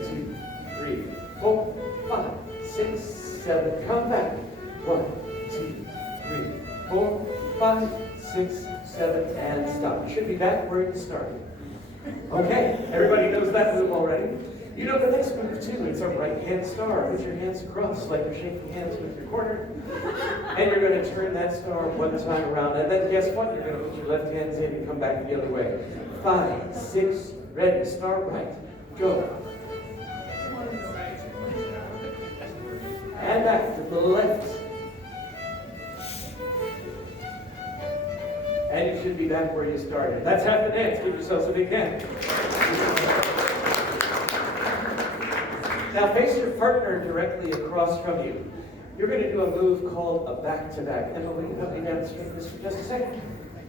2, 3, 4, 5, 6, 7. Come back. 1, 2, 3, 4, 5, 6, 7, and stop. You should be back where you started. Okay, everybody knows that move already. You know the next move too. It's a right hand star. Put your hands across like you're shaking hands with your corner. And you're going to turn that star one time around. And then guess what? You're going to put your left hands in and come back the other way. 5, 6, ready, star right. Go. And back to the left. And you should be back where you started. That's half the dance. Give yourselves a big hand. Now face your partner directly across from you. You're going to do a move called a back-to-back. Emily, help me demonstrate this for just a second.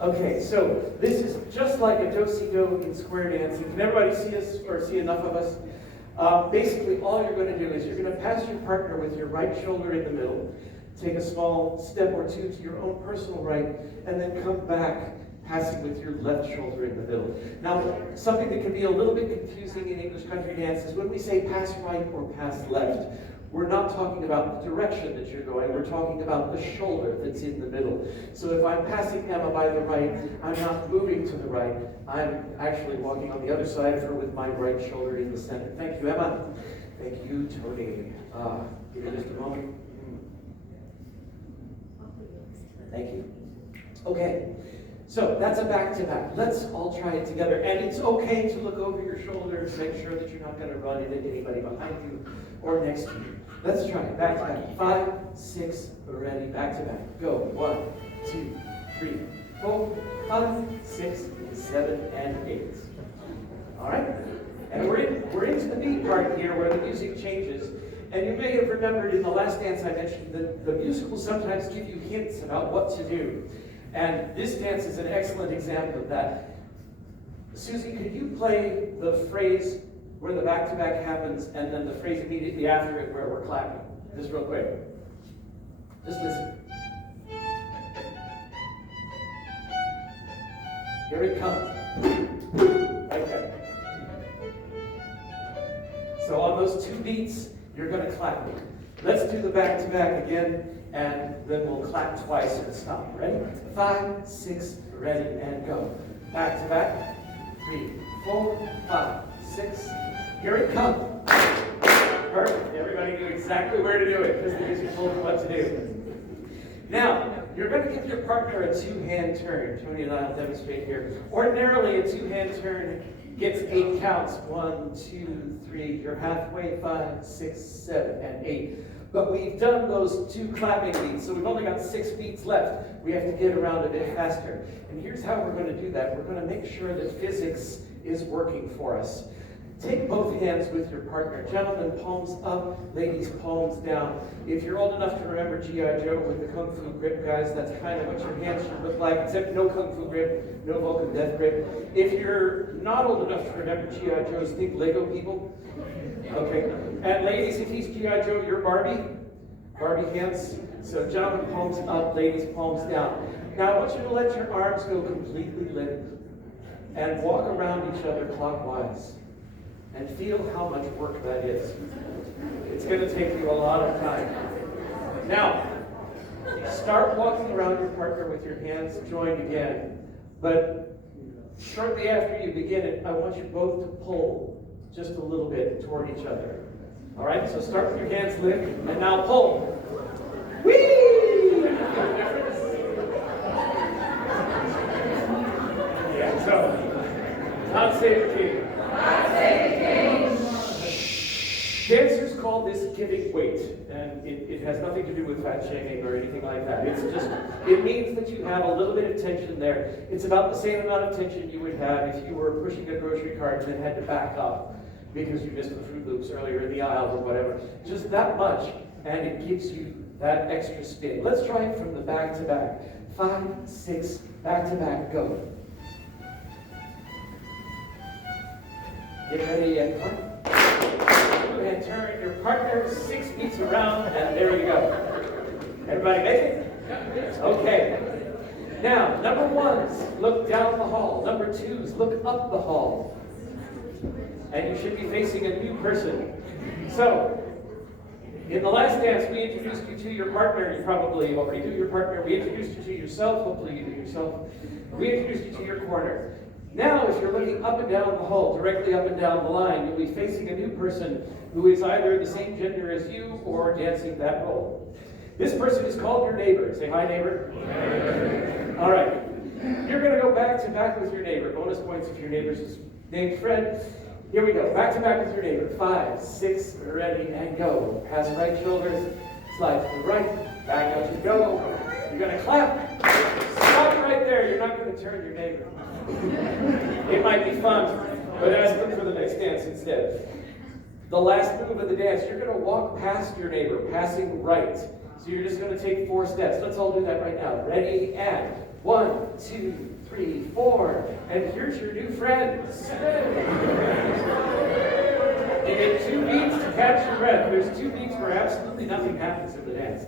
Okay, so this is just like a do-si-do in square dancing. Can everybody see us or see enough of us? Basically, all you're going to do is you're going to pass your partner with your right shoulder in the middle, take a small step or two to your own personal right, and then come back, passing with your left shoulder in the middle. Now, something that can be a little bit confusing in English country dance is when we say pass right or pass left, we're not talking about the direction that you're going, we're talking about the shoulder that's in the middle. So if I'm passing Emma by the right, I'm not moving to the right, I'm actually walking on the other side of her with my right shoulder in the center. Thank you, Emma. Thank you, Tony. Give me just a moment. Thank you. Okay. So that's a back-to-back. Let's all try it together. And it's okay to look over your shoulder to make sure that you're not going to run into anybody behind you or next to you. Let's try it. Back-to-back. 5, 6, ready. Back-to-back. Go. 1, 2, 3, 4, 5, 6, 7, and 8. All right? And we're into the beat part here where the music changes. And you may have remembered in the last dance I mentioned that the musicals sometimes give you hints about what to do. And this dance is an excellent example of that. Susie, could you play the phrase where the back-to-back happens and then the phrase immediately after it where we're clapping? Just real quick. Just listen. Here it comes. Right there. So on those 2 beats, you're going to clap. Let's do the back-to-back again. And then we'll clap twice and stop. Ready? 5, 6, ready, and go. Back to back. 3, 4, 5, 6. Here it comes. Perfect. Everybody knew exactly where to do it because the music told you what to do. Now, you're going to give your partner a 2-hand turn. Tony and I will demonstrate here. Ordinarily, a 2-hand turn gets 8 counts. 1, 2, 3. You're halfway. 5, 6, 7, and 8. But we've done those 2 clapping beats, so we've only got 6 beats left. We have to get around a bit faster. And here's how we're going to do that. We're going to make sure that physics is working for us. Take both hands with your partner. Gentlemen, palms up. Ladies, palms down. If you're old enough to remember G.I. Joe with the Kung Fu grip, guys, that's kind of what your hands should look like, except no Kung Fu grip, no Vulcan death grip. If you're not old enough to remember G.I. Joe's, think Lego people. Okay. And ladies, if he's G.I. Joe, you're Barbie. Barbie hands. So gentlemen, palms up, ladies, palms down. Now I want you to let your arms go completely limp and walk around each other clockwise. And feel how much work that is. It's going to take you a lot of time. Now, start walking around your partner with your hands joined again. But shortly after you begin it, I want you both to pull just a little bit toward each other. All right, so start with your hands limp, and now pull. Whee! Yeah, so, God save the king. Dancers call this giving weight, and it has nothing to do with fat shaming or anything like that. It's just, it means that you have a little bit of tension there. It's about the same amount of tension you would have if you were pushing a grocery cart and then had to back up because you missed the Fruit Loops earlier in the aisle or whatever. Just that much, and it gives you that extra spin. Let's try it from the back to back. 5, 6, back to back, go. Get ready and clap. And turn your partner 6 beats around, and there you go. Everybody make it? Okay. Now, number 1s, look down the hall. Number 2s, look up the hall. and you should be facing a new person. So, in the last dance, we introduced you to your partner. You probably already do your partner. We introduced you to yourself. Hopefully you do yourself. We introduced you to your corner. Now, if you're looking up and down the hall, directly up and down the line, you'll be facing a new person who is either the same gender as you or dancing that role. This person is called your neighbor. Say hi, neighbor. All right. You're going to go back to back with your neighbor. Bonus points if your neighbor's named Fred. Here we go. Back to back with your neighbor. 5, 6, ready, and go. Pass right shoulders. Slide to the right. Back out you go. You're going to clap. Stop right there. You're not going to turn your neighbor. It might be fun, but ask them for the next dance instead. The last move of the dance, you're going to walk past your neighbor, passing right. So you're just going to take 4 steps. Let's all do that right now. Ready, and 1, 2, 3, 4. And here's your new friends. You get 2 beats to catch your breath. There's 2 beats where absolutely nothing happens in the dance.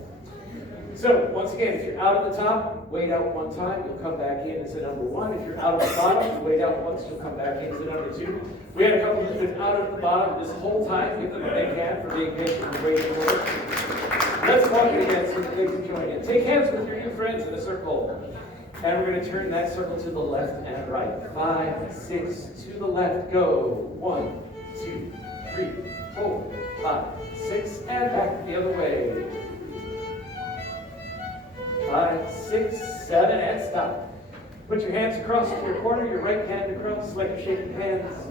So, once again, if you're out of the top, wait out 1 time, you'll come back in as a number 1. If you're out of the bottom, wait out once, you'll come back in as a number 2. We had a couple who've been out of the bottom this whole time. Give them a big hand for being patient and waiting for it. Let's walk it again so that they can join in. Take hands with your new friends in a circle. And we're going to turn that circle to the left and right. 5, 6, to the left, go. 1, 2, 3, 4, 5, 6, and back the other way. 5, 6, 7, and stop. Put your hands across to your corner, your right hand across like you're shaking hands.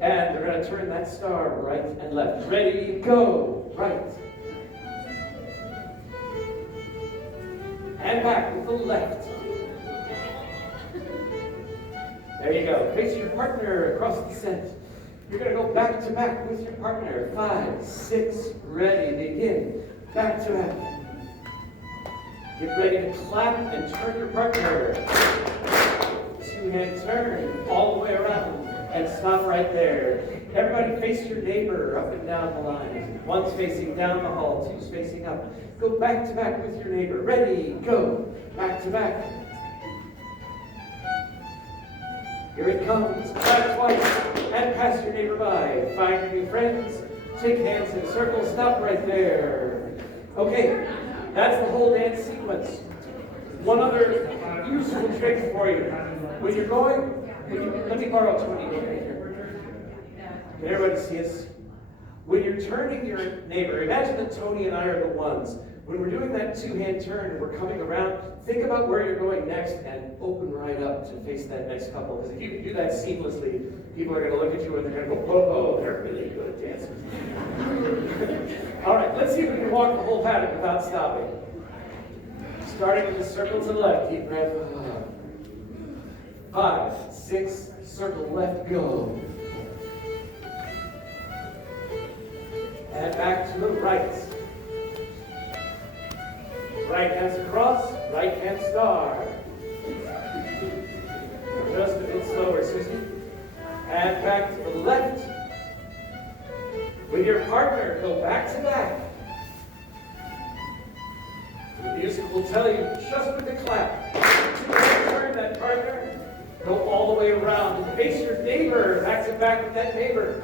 And we're going to turn that star right and left. Ready, go. Right. And back with the left. There you go. Face your partner across the set. You're going to go back to back with your partner. 5, 6, ready, begin. Back to back. Get ready to clap and turn your partner. 2-hand turn all the way around and stop right there. Everybody face your neighbor up and down the line. 1's facing down the hall, 2's facing up. Go back to back with your neighbor. Ready, go. Back to back. Here it comes. Clap twice and pass your neighbor by. Find your new friends. Take hands in a circle. Stop right there. Okay. That's the whole dance sequence. One other useful trick for you. When you're going, let me borrow Tony over here. Can everybody see us? When you're turning your neighbor, imagine that Tony and I are the ones. When we're doing that 2-hand turn and we're coming around, think about where you're going next and open right up to face that next couple. Because if you can do that seamlessly, people are going to look at you and they're going to go, whoa, they're really good dancers. All right, let's see if we can walk the whole pattern without stopping. Starting with the circle to the left, deep breath. 5, 6, circle left, go. And back to the right. Right hands across, right hand star. Just a bit slower, Susie. And back to the left. With your partner, go back to back. The music will tell you just with the clap. Turn that partner, go all the way around and face your neighbor, back to back with that neighbor.